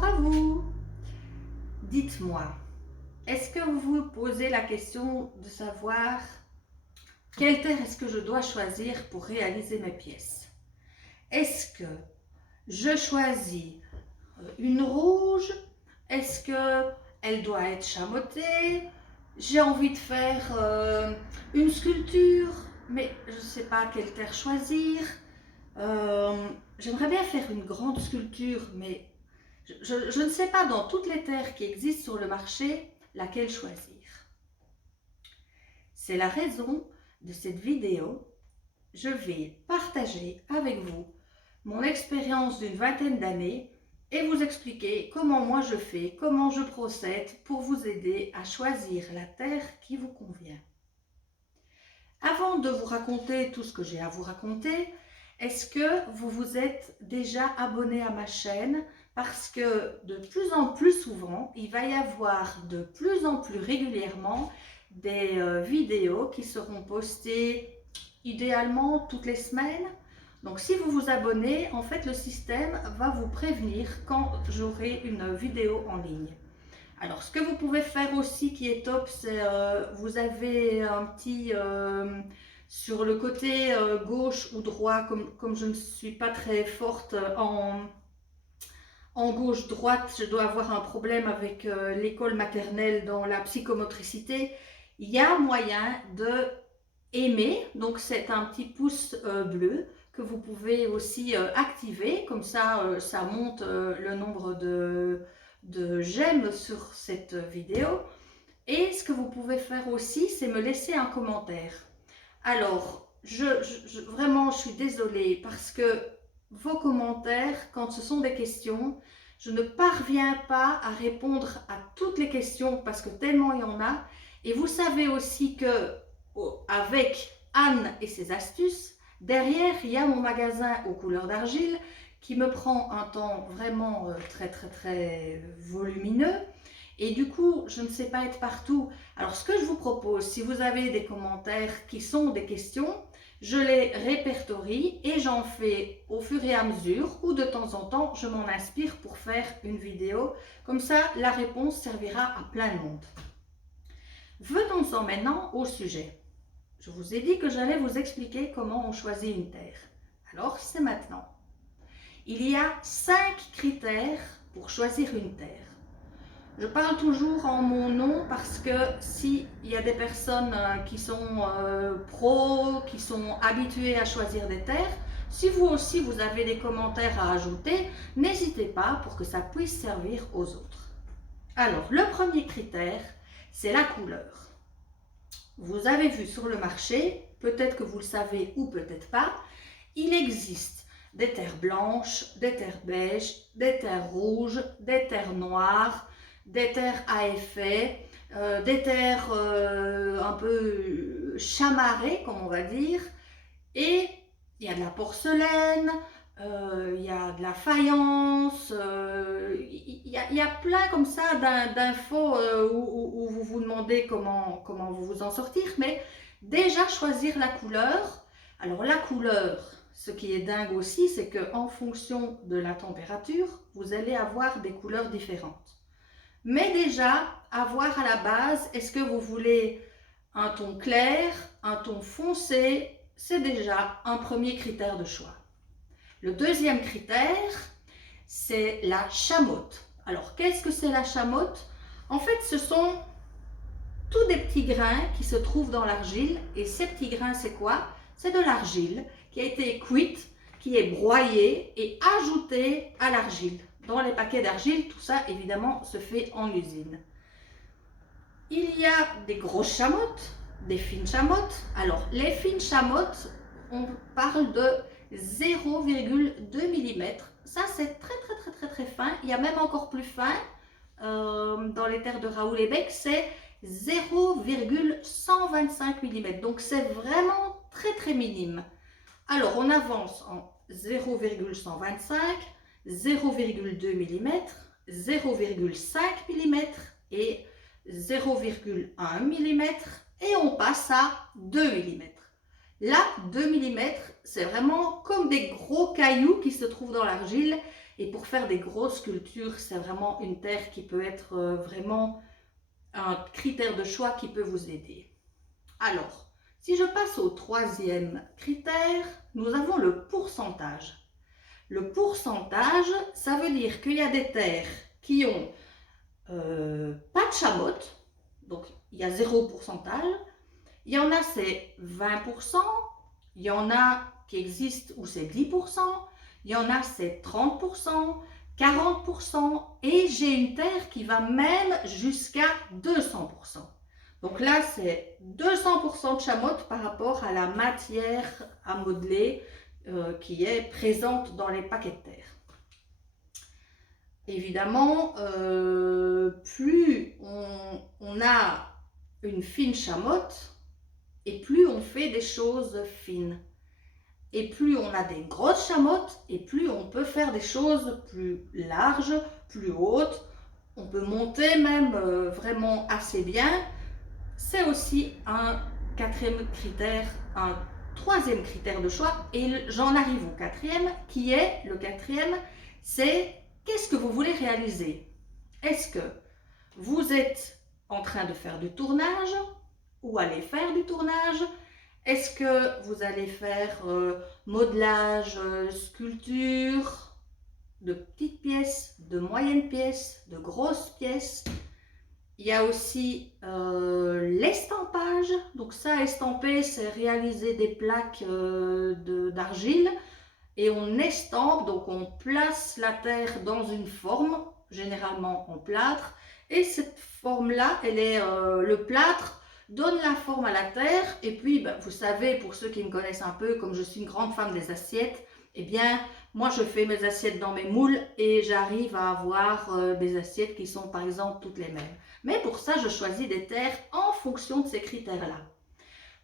Bonjour à vous. Dites-moi, est-ce que vous vous posez la question de savoir quelle terre est-ce que je dois choisir pour réaliser mes pièces? Est-ce que je choisis une rouge? Est-ce que elle doit être chamottée? J'ai envie de faire une sculpture, mais je ne sais pas quelle terre choisir. J'aimerais bien faire une grande sculpture, mais je ne sais pas dans toutes les terres qui existent sur le marché laquelle choisir. C'est la raison de cette vidéo. Je vais partager avec vous mon expérience d'une vingtaine d'années et vous expliquer comment moi je fais, comment je procède pour vous aider à choisir la terre qui vous convient. Avant de vous raconter tout ce que j'ai à vous raconter, est-ce que vous vous êtes déjà abonné à ma chaîne? Parce que de plus en plus souvent, il va y avoir de plus en plus régulièrement des vidéos qui seront postées idéalement toutes les semaines. Donc si vous vous abonnez, en fait le système va vous prévenir quand j'aurai une vidéo en ligne. Alors ce que vous pouvez faire aussi qui est top, c'est vous avez un petit sur le côté gauche ou droit, comme je ne suis pas très forte en gauche-droite, je dois avoir un problème avec l'école maternelle dans la psychomotricité. Il y a moyen de aimer, donc c'est un petit pouce bleu que vous pouvez aussi activer, comme ça, ça monte le nombre de j'aime sur cette vidéo. Et ce que vous pouvez faire aussi, c'est me laisser un commentaire. Alors, vraiment, je suis désolée parce que vos commentaires, quand ce sont des questions, je ne parviens pas à répondre à toutes les questions parce que tellement il y en a. Et vous savez aussi que avec Anne et ses astuces, derrière, il y a mon magasin aux couleurs d'argile qui me prend un temps vraiment très volumineux. Et du coup, je ne sais pas être partout. Alors, ce que je vous propose, si vous avez des commentaires qui sont des questions, je les répertorie et j'en fais au fur et à mesure ou de temps en temps, je m'en inspire pour faire une vidéo. Comme ça, la réponse servira à plein de monde. Venons-en maintenant au sujet. Je vous ai dit que j'allais vous expliquer comment on choisit une terre. Alors, c'est maintenant. Il y a 5 critères pour choisir une terre. Je parle toujours en mon nom parce que s'il y a des personnes qui sont pros, qui sont habituées à choisir des terres, si vous aussi vous avez des commentaires à ajouter, n'hésitez pas pour que ça puisse servir aux autres. Alors, le premier critère, c'est la couleur. Vous avez vu sur le marché, peut-être que vous le savez ou peut-être pas, il existe des terres blanches, des terres beiges, des terres rouges, des terres noires, des terres à effet, des terres un peu chamarrées, comme on va dire, et il y a de la porcelaine, il y a de la faïence, il y a plein comme ça d'infos où vous vous demandez comment vous vous en sortir, mais déjà choisir la couleur. Alors la couleur, ce qui est dingue aussi, c'est qu'en fonction de la température, vous allez avoir des couleurs différentes. Mais déjà, avoir à la base, est-ce que vous voulez un ton clair, un ton foncé? C'est déjà un premier critère de choix. Le deuxième critère, c'est la chamotte. Alors, qu'est-ce que c'est la chamotte? En fait, ce sont tous des petits grains qui se trouvent dans l'argile. Et ces petits grains, c'est quoi? C'est de l'argile qui a été cuite, qui est broyée et ajoutée à l'argile. Dans les paquets d'argile, tout ça, évidemment, se fait en usine. Il y a des grosses chamottes, des fines chamottes. Alors, les fines chamottes, on parle de 0,2 mm. Ça, c'est très fin. Il y a même encore plus fin. Dans les terres de Raoul et Bec, c'est 0,125 mm. Donc, c'est vraiment très minime. Alors, on avance en 0,125, 0,2 mm, 0,5 mm et 0,1 mm et on passe à 2 mm. Là, 2 mm, c'est vraiment comme des gros cailloux qui se trouvent dans l'argile Et pour faire des grosses sculptures, c'est vraiment une terre qui peut être vraiment un critère de choix qui peut vous aider. Alors, si je passe au troisième critère, nous avons le pourcentage. Le pourcentage, ça veut dire qu'il y a des terres qui ont pas de chamotte, donc il y a 0 pourcentage. Il y en a c'est 20%, il y en a qui existent où c'est 10%, il y en a c'est 30%, 40% et j'ai une terre qui va même jusqu'à 200%. Donc là c'est 200% de chamotte par rapport à la matière à modeler qui est présente dans les paquets de terre. Évidemment, plus on a une fine chamotte, et plus on fait des choses fines. Et plus on a des grosses chamottes, et plus on peut faire des choses plus larges, plus hautes. On peut monter même vraiment assez bien. C'est aussi un quatrième critère, un troisième critère de choix. Et j'en arrive au quatrième, qui est le quatrième, c'est qu'est-ce que vous voulez réaliser? Est-ce que vous êtes en train de faire du tournage ou allez faire du tournage? Est-ce que vous allez faire modelage, sculpture, de petites pièces, de moyennes pièces, de grosses pièces? Il y a aussi l'estampage. Donc ça, estamper, c'est réaliser des plaques d'argile et on estampe, donc on place la terre dans une forme, généralement en plâtre, et cette forme-là, elle est le plâtre donne la forme à la terre, et puis ben, vous savez, pour ceux qui me connaissent un peu, comme je suis une grande fan des assiettes, eh bien moi je fais mes assiettes dans mes moules et j'arrive à avoir des assiettes qui sont par exemple toutes les mêmes. Mais pour ça, je choisis des terres en fonction de ces critères-là.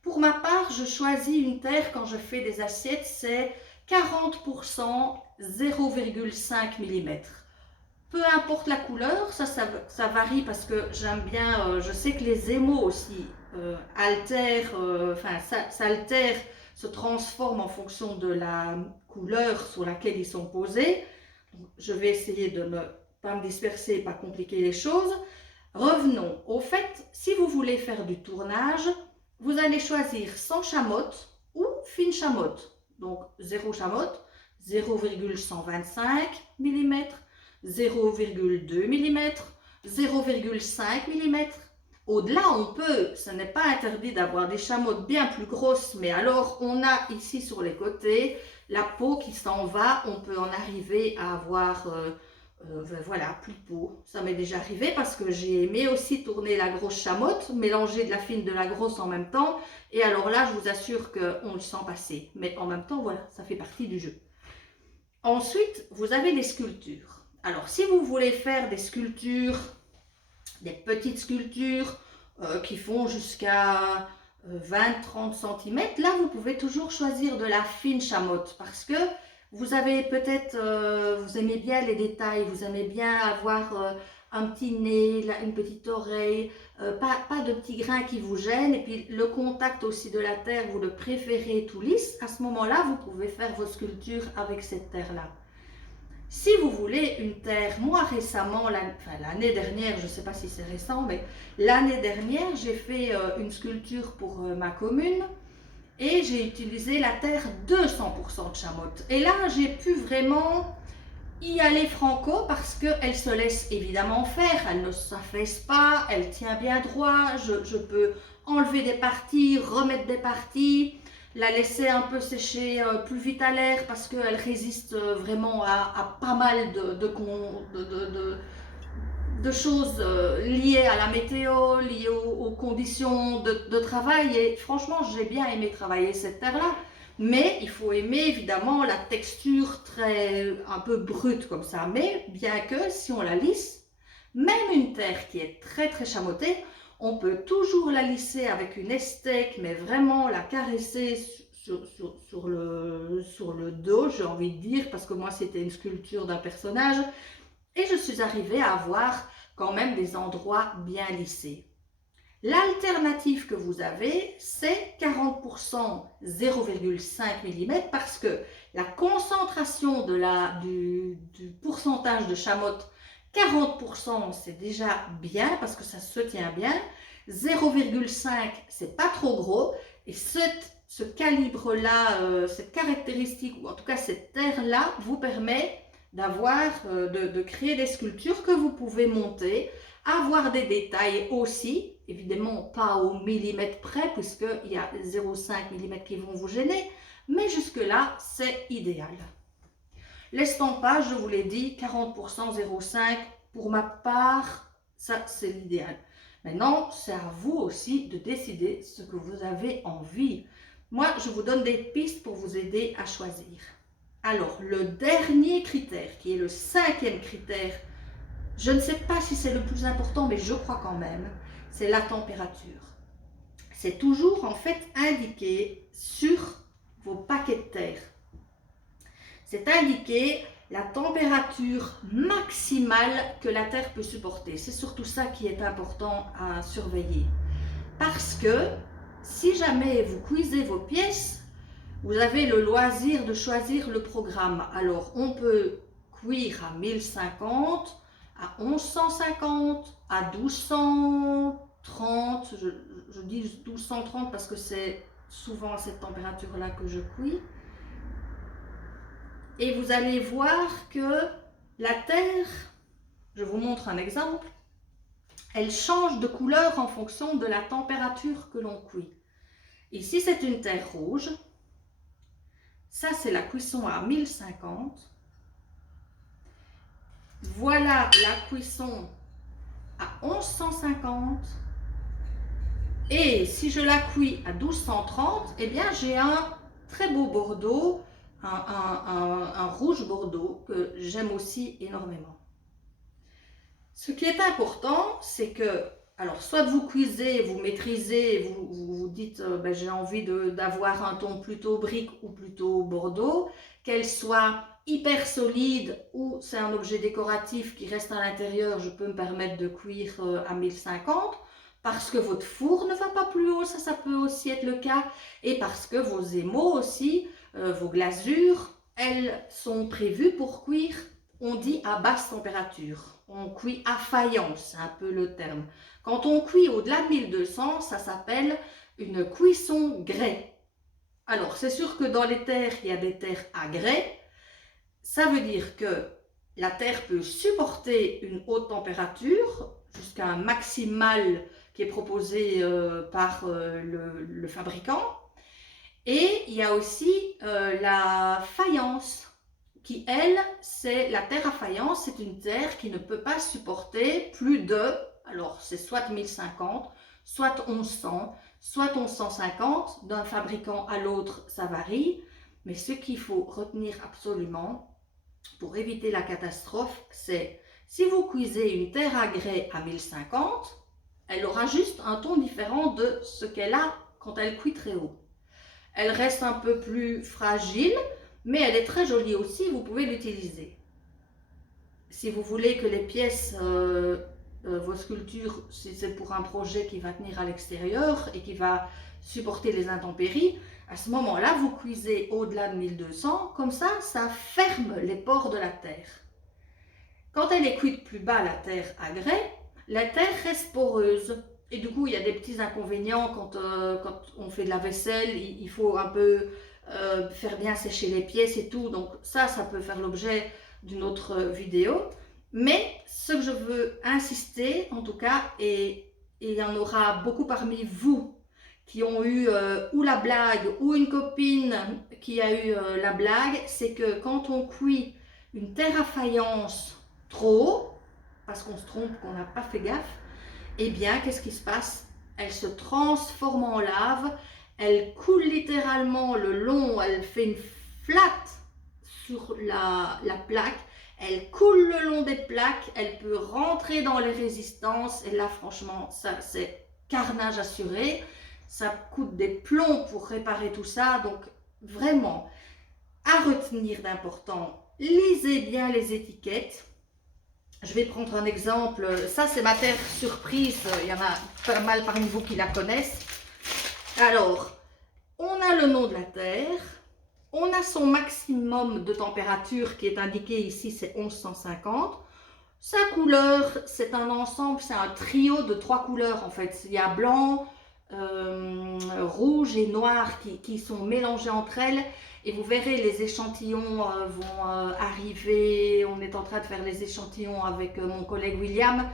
Pour ma part, je choisis une terre quand je fais des assiettes, c'est 40% 0,5 mm. Peu importe la couleur, ça varie parce que j'aime bien, je sais que les émaux aussi altèrent, s'altèrent, se transforment en fonction de la couleur sur laquelle ils sont posés. Donc, je vais essayer de ne pas me disperser et pas compliquer les choses. Revenons au fait, si vous voulez faire du tournage, vous allez choisir sans chamotte ou fine chamotte. Donc 0 chamotte, 0,125 mm, 0,2 mm, 0,5 mm. Au-delà, on peut, ce n'est pas interdit d'avoir des chamottes bien plus grosses, mais alors on a ici sur les côtés la peau qui s'en va, on peut en arriver à avoir voilà, plus de peau. Ça m'est déjà arrivé parce que j'ai aimé aussi tourner la grosse chamotte, mélanger de la fine de la grosse en même temps. Et alors là, je vous assure qu'on le sent passer. Mais en même temps, voilà, ça fait partie du jeu. Ensuite, vous avez les sculptures. Alors, si vous voulez faire des sculptures, des petites sculptures qui font jusqu'à 20-30 cm, là, vous pouvez toujours choisir de la fine chamotte parce que vous avez peut-être, vous aimez bien les détails, vous aimez bien avoir un petit nez, une petite oreille, pas de petits grains qui vous gênent, et puis le contact aussi de la terre, vous le préférez tout lisse. À ce moment-là, vous pouvez faire vos sculptures avec cette terre-là. Si vous voulez une terre, moi récemment, l'année dernière, je ne sais pas si c'est récent, mais l'année dernière, j'ai fait une sculpture pour ma commune. Et j'ai utilisé la terre 200% de chamotte. Et là, j'ai pu vraiment y aller franco parce qu'elle se laisse évidemment faire. Elle ne s'affaisse pas, elle tient bien droit. Je peux enlever des parties, remettre des parties, la laisser un peu sécher plus vite à l'air parce qu'elle résiste vraiment à pas mal de choses liées à la météo, liées aux conditions de travail. Et franchement, j'ai bien aimé travailler cette terre-là. Mais il faut aimer évidemment la texture un peu brute comme ça. Mais bien que si on la lisse, même une terre qui est très chamottée, on peut toujours la lisser avec une estèque, mais vraiment la caresser sur le dos, j'ai envie de dire, parce que moi c'était une sculpture d'un personnage. Et je suis arrivée à avoir quand même des endroits bien lissés. L'alternative que vous avez, c'est 40% 0,5 mm parce que la concentration du pourcentage de chamotte, 40% c'est déjà bien parce que ça se tient bien. 0,5 c'est pas trop gros et ce calibre-là, cette caractéristique ou en tout cas cette terre-là vous permet de créer des sculptures que vous pouvez monter, avoir des détails aussi, évidemment pas au millimètre près puisqu'il y a 0,5 mm qui vont vous gêner, mais jusque là c'est idéal. L'estampage, je vous l'ai dit, 40% 0,5 pour ma part, ça c'est l'idéal. Maintenant, c'est à vous aussi de décider ce que vous avez envie. Moi, je vous donne des pistes pour vous aider à choisir. Alors, le dernier critère, qui est le 5e critère, je ne sais pas si c'est le plus important, mais je crois quand même, c'est la température. C'est toujours en fait indiqué sur vos paquets de terre. C'est indiqué la température maximale que la terre peut supporter. C'est surtout ça qui est important à surveiller. Parce que si jamais vous cuisez vos pièces, vous avez le loisir de choisir le programme. Alors, on peut cuire à 1050, à 1150, à 1230. Je dis 1230 parce que c'est souvent à cette température-là que je cuis. Et vous allez voir que la terre, je vous montre un exemple, elle change de couleur en fonction de la température que l'on cuit. Ici, c'est une terre rouge. Ça, c'est la cuisson à 1050. Voilà la cuisson à 1150. Et si je la cuis à 1230, eh bien, j'ai un très beau bordeaux, un rouge bordeaux que j'aime aussi énormément. Ce qui est important, c'est que, alors, soit vous cuisez, vous maîtrisez, vous dites ben, j'ai envie d'avoir un ton plutôt brique ou plutôt bordeaux, qu'elle soit hyper solide ou c'est un objet décoratif qui reste à l'intérieur, je peux me permettre de cuire à 1050 parce que votre four ne va pas plus haut, ça peut aussi être le cas, et parce que vos émaux aussi, vos glasures, elles sont prévues pour cuire, on dit à basse température. On cuit à faïence, c'est un peu le terme. Quand on cuit au-delà de 1200, ça s'appelle une cuisson grès. Alors, c'est sûr que dans les terres, il y a des terres à grès. Ça veut dire que la terre peut supporter une haute température jusqu'à un maximal qui est proposé par le fabricant. Et il y a aussi la faïence qui, elle, c'est la terre à faïence, c'est une terre qui ne peut pas supporter plus de, alors c'est soit 1050, soit 1100, soit 1150, d'un fabricant à l'autre ça varie, mais ce qu'il faut retenir absolument pour éviter la catastrophe, c'est si vous cuisez une terre à grès à 1050, elle aura juste un ton différent de ce qu'elle a quand elle cuit très haut. Elle reste un peu plus fragile, mais elle est très jolie aussi, vous pouvez l'utiliser. Si vous voulez que les pièces, vos sculptures, si c'est pour un projet qui va tenir à l'extérieur et qui va supporter les intempéries, à ce moment-là, vous cuisez au-delà de 1200, comme ça, ça ferme les pores de la terre. Quand elle est cuite plus bas, la terre à grès, la terre reste poreuse. Et du coup, il y a des petits inconvénients quand on fait de la vaisselle, il faut un peu faire bien sécher les pièces et tout. Donc ça peut faire l'objet d'une autre vidéo. Mais ce que je veux insister, en tout cas, et il y en aura beaucoup parmi vous qui ont eu ou la blague ou une copine qui a eu la blague, c'est que quand on cuit une terre à faïence trop haut, parce qu'on se trompe, qu'on n'a pas fait gaffe, eh bien, qu'est-ce qui se passe? Elle se transforme en lave, elle coule littéralement le long, elle fait une flatte sur la plaque, elle coule le long des plaques, elle peut rentrer dans les résistances, et là, franchement, ça, c'est carnage assuré. Ça coûte des plombs pour réparer tout ça, donc vraiment, à retenir d'important, lisez bien les étiquettes. Je vais prendre un exemple. Ça, c'est ma terre surprise. Il y en a pas mal parmi vous qui la connaissent. Alors, on a le nom de la terre. On a son maximum de température qui est indiqué ici, c'est 1150. Sa couleur, c'est un ensemble, c'est un trio de 3 couleurs en fait. Il y a blanc, rouge et noir qui sont mélangés entre elles. Et vous verrez, les échantillons vont arriver. On est en train de faire les échantillons avec mon collègue William.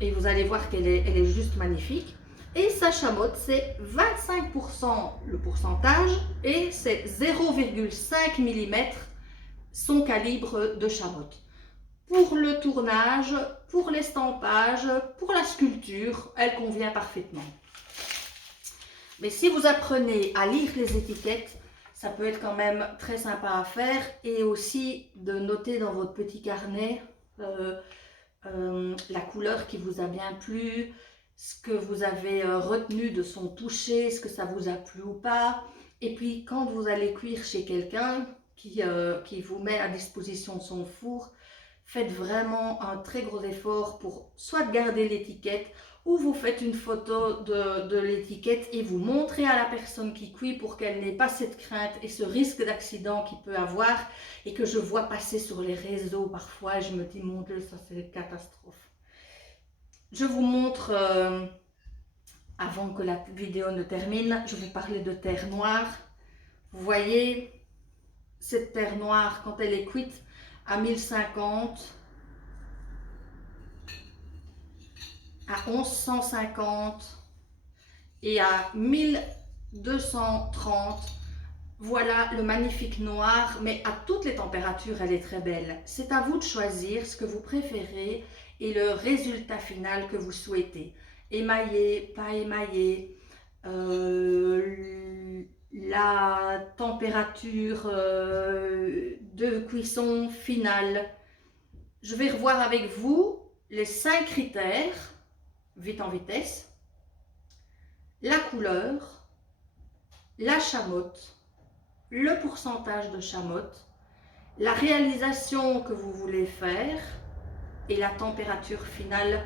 Et vous allez voir qu'elle est juste magnifique. Et sa chamotte, c'est 25% le pourcentage et c'est 0,5 mm son calibre de chamotte. Pour le tournage, pour l'estampage, pour la sculpture, elle convient parfaitement. Mais si vous apprenez à lire les étiquettes, ça peut être quand même très sympa à faire et aussi de noter dans votre petit carnet la couleur qui vous a bien plu, ce que vous avez retenu de son toucher, ce que ça vous a plu ou pas. Et puis quand vous allez cuire chez quelqu'un qui vous met à disposition son four, faites vraiment un très gros effort pour soit garder l'étiquette ou vous faites une photo de l'étiquette et vous montrez à la personne qui cuit pour qu'elle n'ait pas cette crainte et ce risque d'accident qu'il peut avoir et que je vois passer sur les réseaux parfois et je me dis mon Dieu, ça c'est une catastrophe. Je vous montre, avant que la vidéo ne termine, je vous parlais de terre noire. Vous voyez cette terre noire quand elle est cuite à 1050, à 1150 et à 1230. Voilà le magnifique noir, mais à toutes les températures, elle est très belle. C'est à vous de choisir ce que vous préférez et le résultat final que vous souhaitez. Émaillé, pas émaillé, la température de cuisson finale. Je vais revoir avec vous les 5 critères, vite en vitesse, la couleur, la chamotte, le pourcentage de chamotte, la réalisation que vous voulez faire et la température finale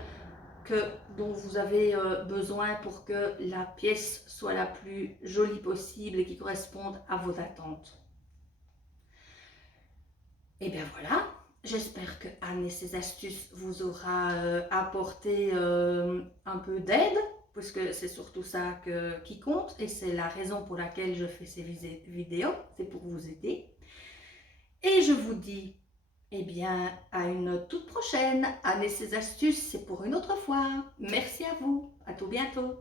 dont vous avez besoin pour que la pièce soit la plus jolie possible et qui corresponde à vos attentes. Et bien voilà, j'espère que Anne et ses astuces vous aura apporté un peu d'aide, puisque c'est surtout ça qui compte et c'est la raison pour laquelle je fais ces vidéos, c'est pour vous aider. Et je vous dis, eh bien, à une toute prochaine. Anne et ses astuces, c'est pour une autre fois. Merci à vous, à tout bientôt.